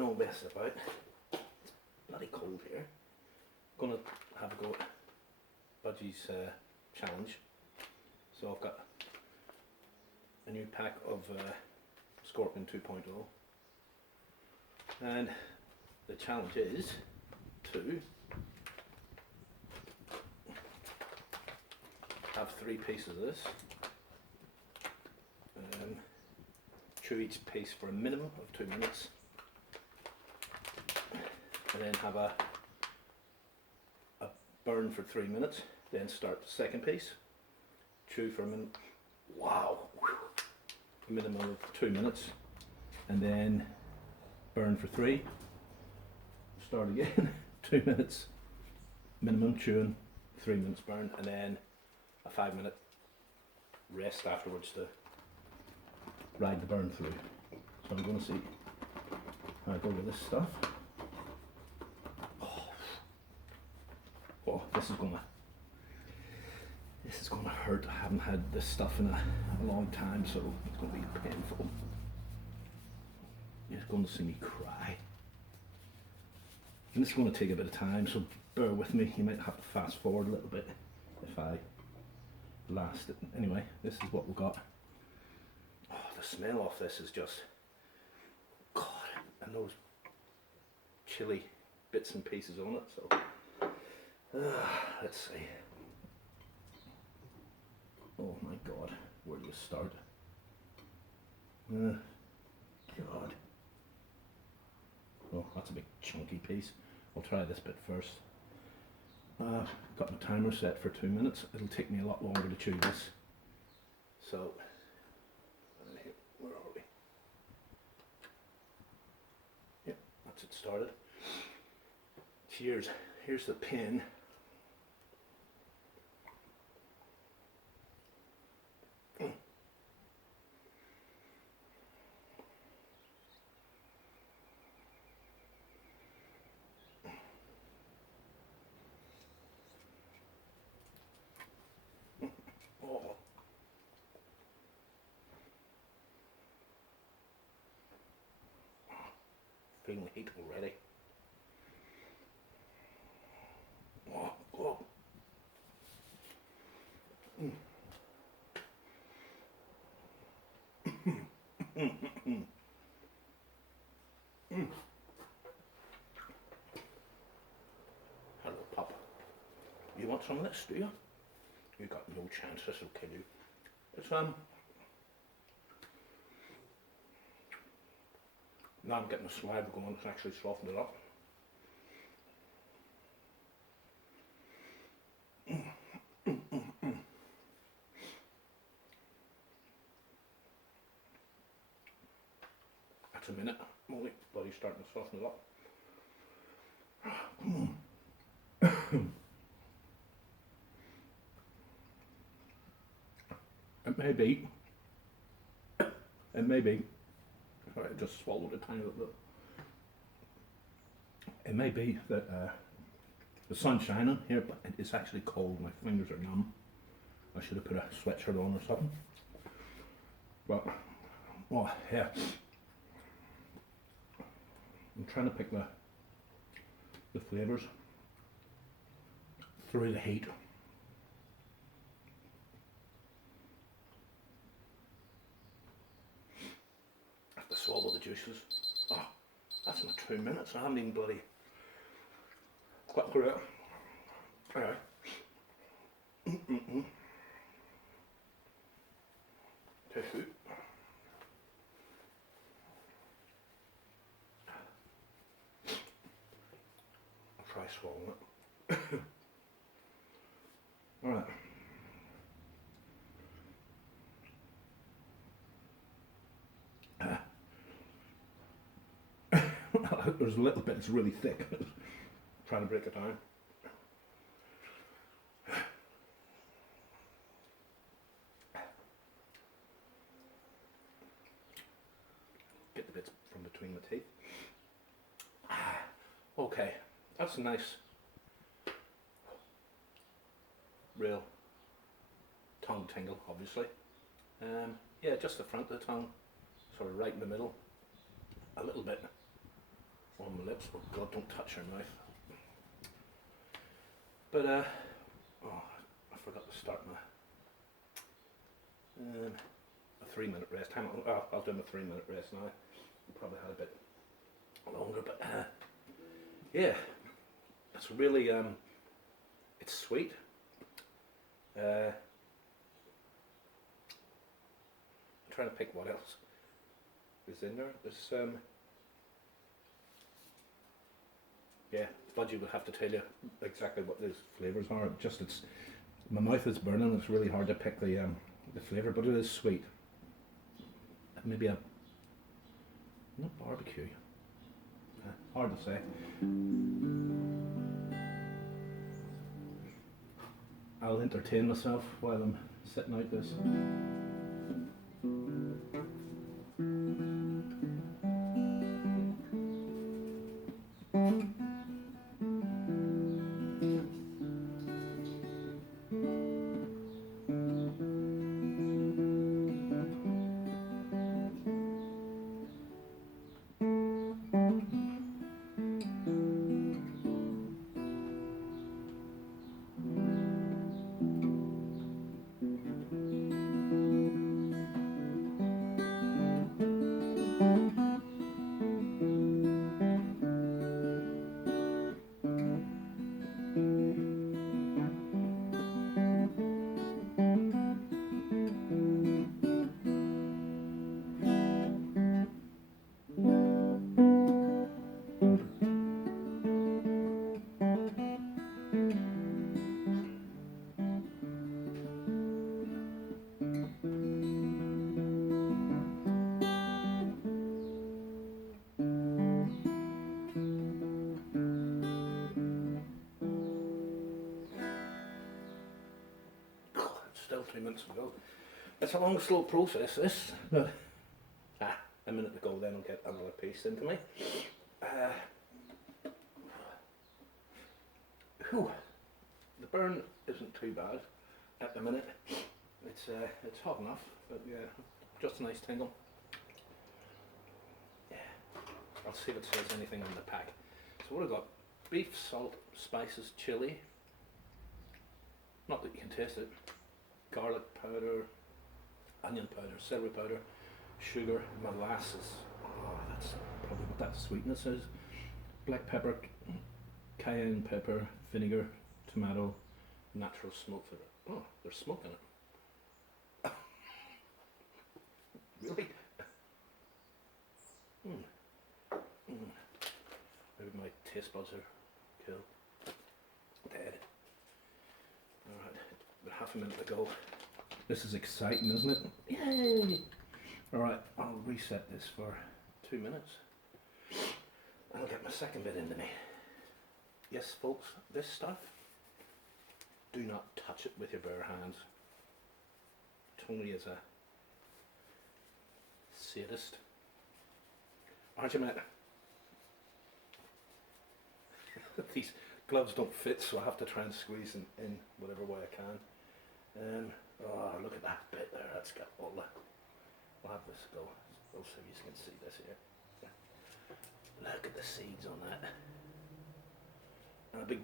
no mess about. It's bloody cold here. Gonna have a go at Budgies challenge. So I've got a new pack of Scorpion 2.0, and the challenge is to have 3 pieces of this, chew each piece for a minimum of 2 minutes, and then have a burn for 3 minutes, then start the second piece, chew for a minute, wow, a minimum of 2 minutes, and then burn for 3, start again, 2 minutes, minimum chewing, 3 minutes burn, and then a 5-minute rest afterwards to ride the burn through. So I'm going to see how I go with this stuff. Oh, this is gonna hurt. I haven't had this stuff in a long time, so it's going to be painful. You're going to see me cry. And this is going to take a bit of time, so bear with me. You might have to fast forward a little bit if I blast it. Anyway, this is what we've got. Oh, the smell of this is just, God, and those chili bits and pieces on it. So let's see. Oh my God, where do you start? God. Oh, that's a big chunky piece. I'll try this bit first. Got my timer set for 2 minutes. It'll take me a lot longer to chew this. So, where are we? Yep, that's it started. Here's the pin. Oh. Feeling the heat already. Oh, oh. Hello, pup. You want some of this, do you? You got no chance. This will kill you. It's now I'm getting the saliva going. It's actually softened it up. That's a minute. I'm only bloody starting to soften it up. It may be, sorry, I just swallowed a tiny little bit. It may be that the sun's shining here, but it's actually cold. My fingers are numb. I should have put a sweatshirt on or something. But, oh yeah. I'm trying to pick the flavours through the heat. I have to swallow the juices. Oh, that's my 2 minutes. I haven't even bloody got through it. Anyway. Tissue. I'll try swallowing it. Alright. There's a little bit, it's really thick. Trying to break it down. Get the bits from between the teeth. Okay, that's a nice, real tongue tingle, obviously. Yeah, just the front of the tongue, sort of right in the middle, a little bit on my lips. Oh God, don't touch your mouth. But oh, I forgot to start my a 3-minute rest. Hang on, I'll do my 3-minute rest now. I probably had a bit longer, but yeah, it's really it's sweet. I'm trying to pick what else is in there. There's yeah, Budgie would have to tell you exactly what those flavours are. Just it's my mouth is burning. It's really hard to pick the flavour, but it is sweet. Maybe a not barbecue. Hard to say. I'll entertain myself while I'm sitting out this. Still 3 minutes to go. It's a long, slow process, this. But a minute to go, then I'll get another piece into me. The burn isn't too bad at the minute. It's hot enough, but yeah, just a nice tingle. Yeah, I'll see if it says anything on the pack. So what I've got: beef, salt, spices, chili. Not that you can taste it. Garlic powder, onion powder, celery powder, sugar, molasses. Oh, that's probably what that sweetness is. Black pepper, cayenne pepper, vinegar, tomato, natural smoke flavor. Oh, there's smoke in it. Really? Maybe my taste buds are killed. Dead. Alright. About half a minute to go. This is exciting, isn't it? Yay! Alright, I'll reset this for 2 minutes. And I'll get my second bit into me. Yes, folks, this stuff, do not touch it with your bare hands. Tony is a sadist. Aren't you, mate? These gloves don't fit, so I have to try and squeeze them in whatever way I can. Oh, look at that bit there. That's got all the. I'll have this go. I'll see if you can see this here. Look at the seeds on that. And a big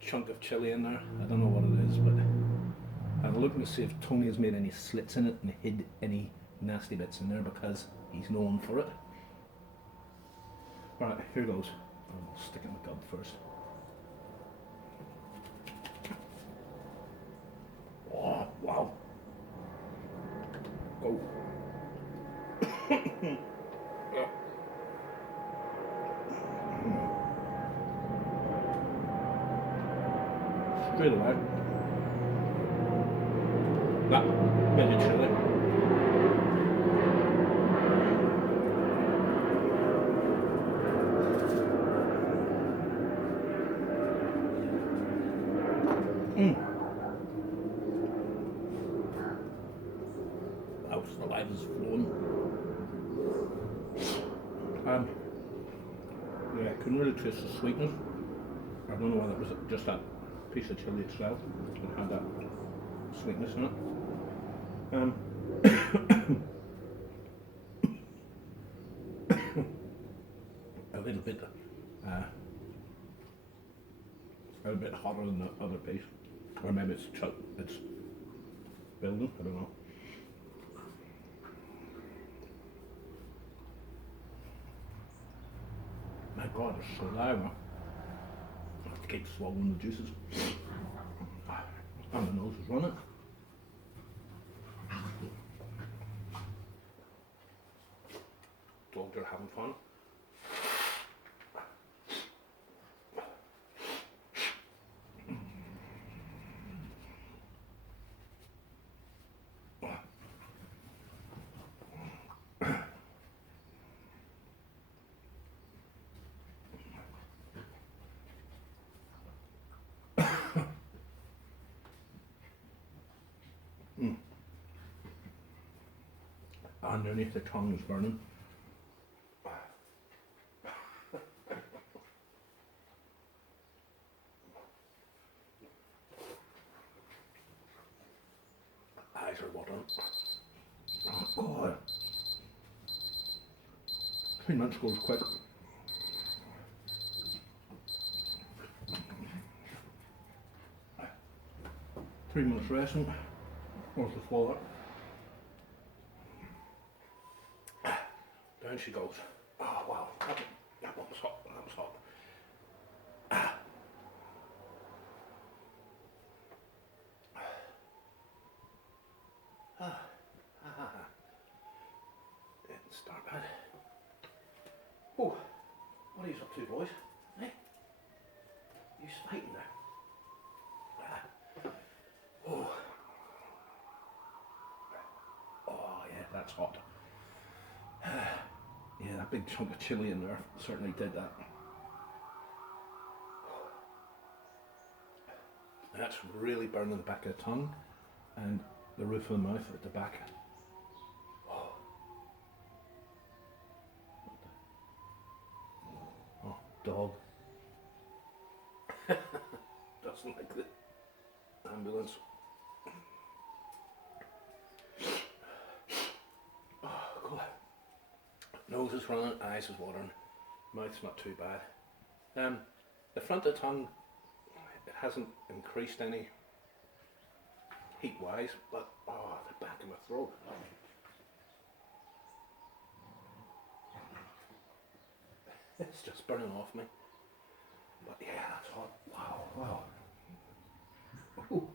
chunk of chili in there. I don't know what it is, but I'm looking to see if Tony has made any slits in it and hid any nasty bits in there, because he's known for it. Alright, here goes. I'll stick it in the gob first. Oh, wow. Go. Yeah. Straight away. That mini chili. Wow, saliva's flowing. Yeah, I couldn't really taste the sweetness. I don't know whether it was just that piece of chili itself that had that sweetness in it. A little bit hotter than the other piece. Or maybe it's building, I don't know. My God, it's so loud. I have to keep swallowing the juices. And my nose is running. Dogs are having fun. Underneath the tongue is burning. Eyes are watering. Oh God. 3 minutes goes quick. 3 minutes resting. Where's the floor? Down she goes. Oh wow, that one was hot, that was hot. Didn't start bad. Oh, what are you up to, boys? Hey? You fighting there? Oh. Oh yeah, that's hot. Yeah, that big chunk of chilli in there certainly did that. That's really burning the back of the tongue and the roof of the mouth at the back. Oh, dog. Doesn't like the ambulance. Oh, God. Nose is running, eyes is watering, mouth's not too bad. The front of the tongue, it hasn't increased any heat wise, but oh, the back of my throat. It's just burning off me. But yeah, that's hot. Wow, wow. Ooh.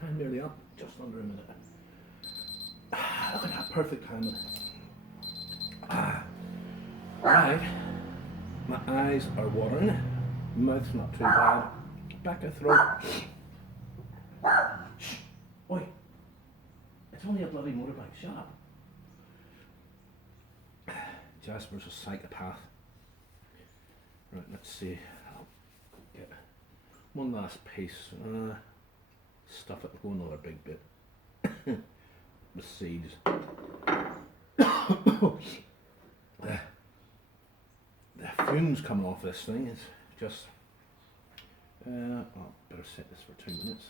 Time nearly up, just under a minute. Look at that perfect timing. Right, my eyes are watering, mouth's not too bad, back of throat. Shh, oi, it's only a bloody motorbike, shut up. Jasper's a psychopath. Right, let's see, I'll get one last piece. Stuff it, go another big bit. The seeds. The fumes coming off this thing is just. I'll better set this for 2 minutes.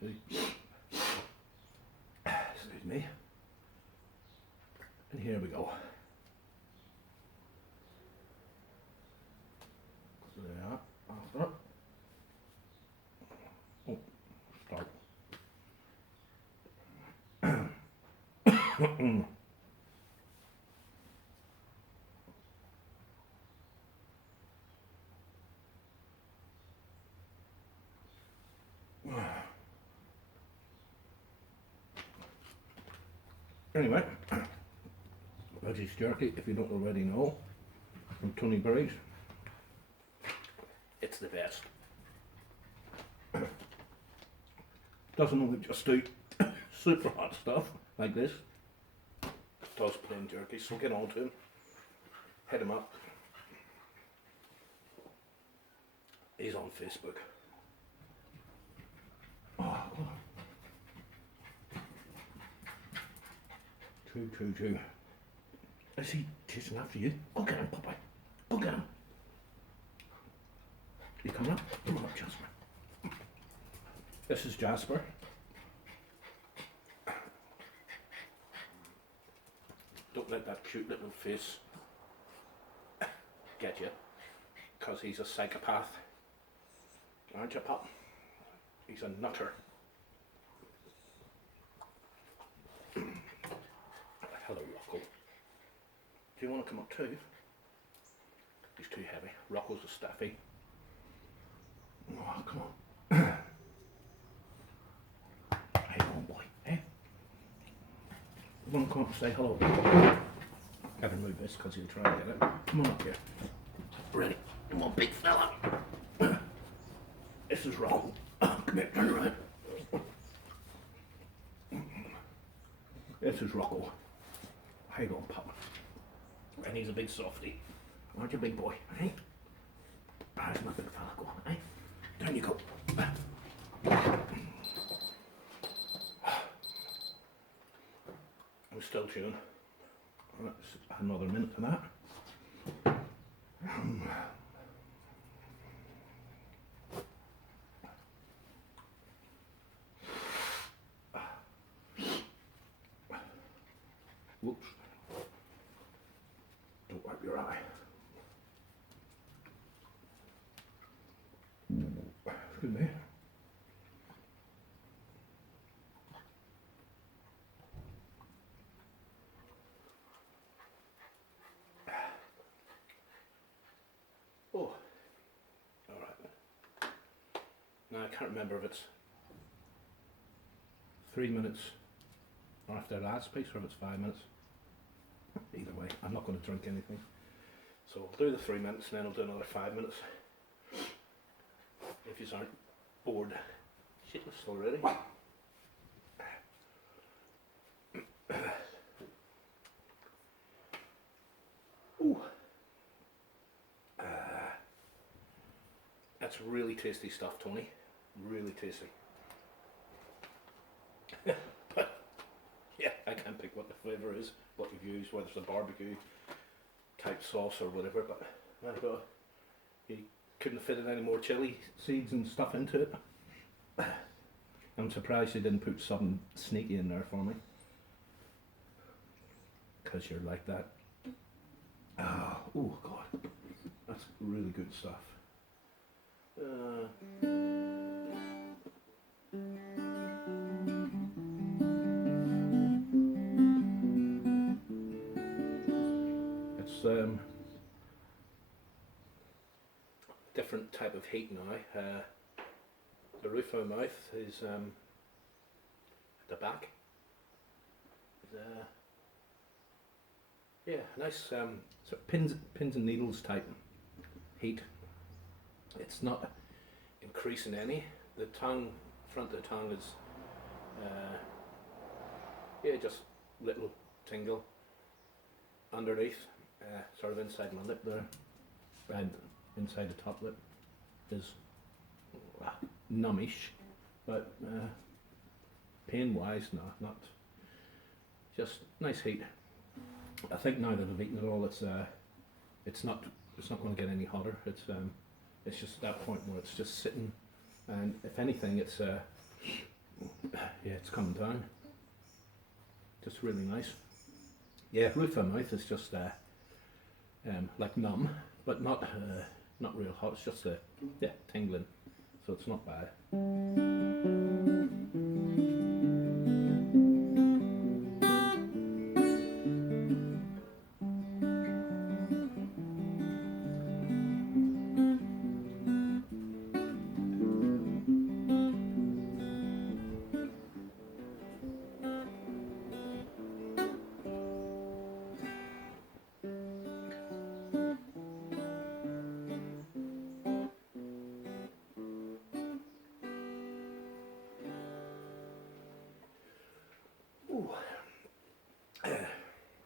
1, 2. Excuse me. And here we go. So there, after. Oh, start. Anyway, Budgies Jerky, if you don't already know, from Tony Berry's. It's the best. Doesn't only just do super hot stuff like this, it does plain jerky, so get on to him, hit him up. He's on Facebook. Oh. True. Is he chasing after you? Go get him, Popeye. Go get him. You coming up? Come on up, Jasper. This is Jasper. Don't let that cute little face get you, because he's a psychopath. Aren't you, Pop? He's a nutter. Hello, Rocco. Do you want to come up too? He's too heavy. Rocco's a staffy. Oh, come on. Hey, on, boy. Hey. You want to come up and say hello? Have him move this because he'll try and get it. Come on up here. Ready. Come on, big fella. This is Rocco. Come here, turn around. This is Rocco. How you going, Pop? And he's a big softy. Aren't you, big boy? Hey? There's my big fella going, eh? Down you go. I'm still chewing. That's another minute to that. Whoops. Don't wipe your eye. Excuse me. Oh, all right. Now I can't remember if it's 3 minutes after the last piece or if it's 5 minutes. Either way, I'm not going to drink anything. So I'll do the 3 minutes and then I'll do another 5 minutes. If you aren't bored shitless already. Ooh. That's really tasty stuff, Tony. Really tasty. But yeah, I can't pick what the flavour is, what you've used, whether it's a barbecue type sauce or whatever, but my God, you couldn't have fitted any more chili seeds and stuff into it. I'm surprised you didn't put something sneaky in there for me, because you're like that. Oh God, that's really good stuff. It's different type of heat now. The roof of my mouth is at the back. Yeah, nice sort of pins and needles type heat. It's not increasing any. The tongue, front of the tongue is yeah, just little tingle underneath, sort of inside my lip there, and inside the top lip is numbish, but pain wise, no, not, just nice heat. I think now that I've eaten it all, it's not going to get any hotter. It's just at that point where it's just sitting, and if anything, it's Yeah, it's coming down. Just really nice. Yeah, roof of mouth is just like numb, but not real hot. It's just yeah, tingling, so it's not bad.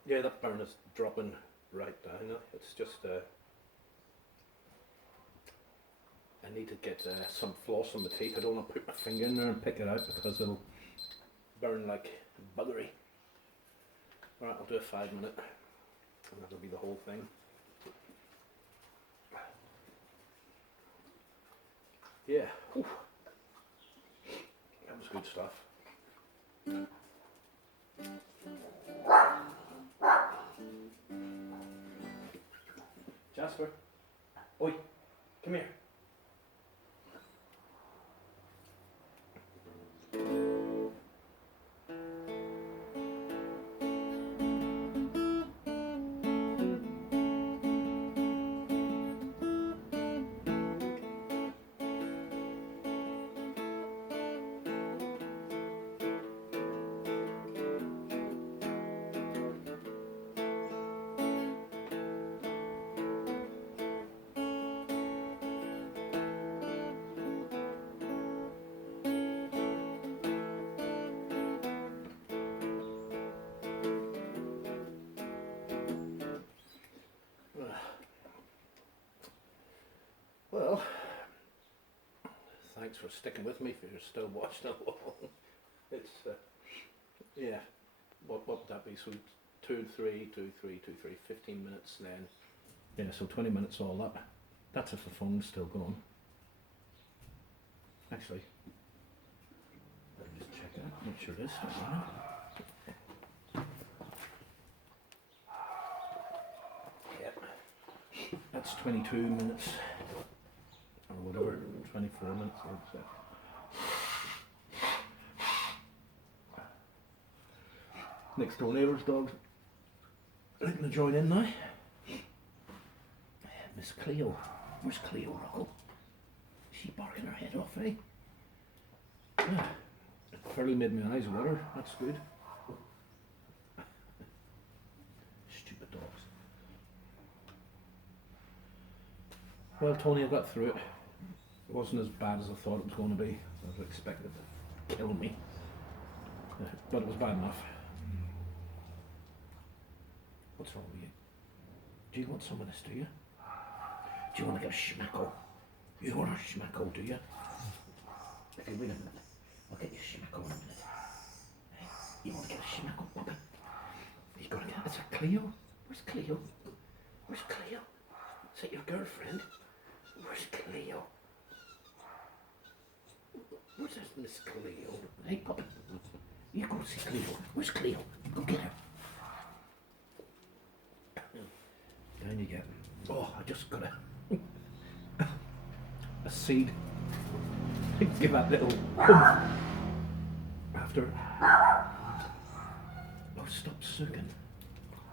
Yeah, that burn is dropping right down now. It's just I need to get some floss on my teeth. I don't want to put my finger in there and pick it out because it'll burn like buggery. Alright, I'll do a 5 minute and that'll be the whole thing. Yeah, whew. That was good stuff. Jasper, oi, come here. Well, thanks for sticking with me if you're still watching along. It's, yeah, what would that be? So 2, 3, 2, 3, 2, 3, 15 minutes then. Yeah, so 20 minutes all up. That's if the phone's still going. Actually, let me just check it out, make sure it is still running. Yeah, that's 22 minutes. Or whatever, 24 minutes, I would say. Next door neighbour's dog's looking to join in now. Miss Cleo. Where's Cleo, Rocco? Is she barking her head off, eh? Yeah. It fairly made my eyes water, that's good. Stupid dogs. Well, Tony, I got through it. It wasn't as bad as I thought it was going to be. I was expecting it to kill me. But it was bad enough. What's wrong with you? Do you want some of this, do you? Do you want to get a schmacko? You want a schmacko, do you? Okay, wait a minute. I'll get you a schmacko in a minute. Hey, you want to get a schmacko, puppy? He's going to get it. Is that Cleo? Where's Cleo? Where's Cleo? Is that your girlfriend? Where's Cleo? Where's this Miss Cleo? Hey, puppy. You go see Cleo. Where's Cleo? Go get her. Down you get. Oh, I just got a seed. Give that little after. Oh, stop sucking.